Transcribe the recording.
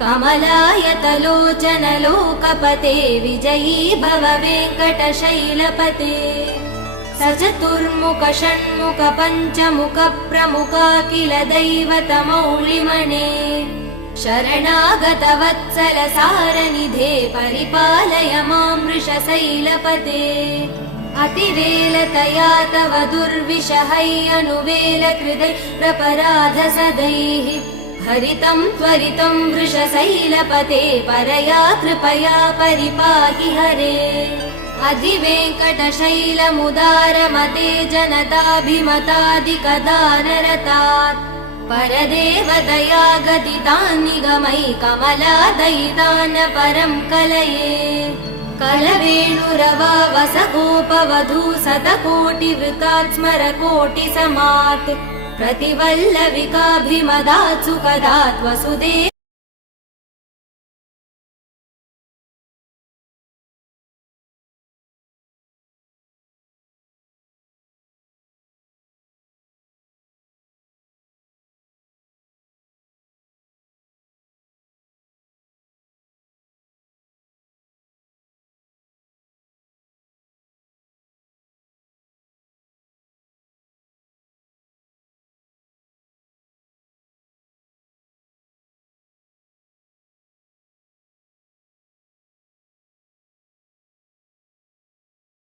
कमलायतलोचन लोकपते विजयी भव वेङ्कटशैलपते सचतुर्मुख षण्मुख पञ्चमुख प्रमुखाखिल दैवतमौलिमणे शरणागत वत्सल सारनिधे परिपालय मां वृषशैलपते अतिवेलतया तव दुर्विषहै अनुवेल कृदै प्रपराध सदैः हरितं त्वरितं वृषशैलपते परया कृपया परिपाहि हरे अधिवेङ्कटशैलमुदारमते जनताभिमतादिकदानरतात् परदेवदया गदितान् निगमै कमलादयितान् परं कलये कलवेणुरवा वसगोपवधू शतकोटिवृतात् स्मरकोटिसमात् प्रतिवल्लविकाभिमदात् सुखदात् वसुदेव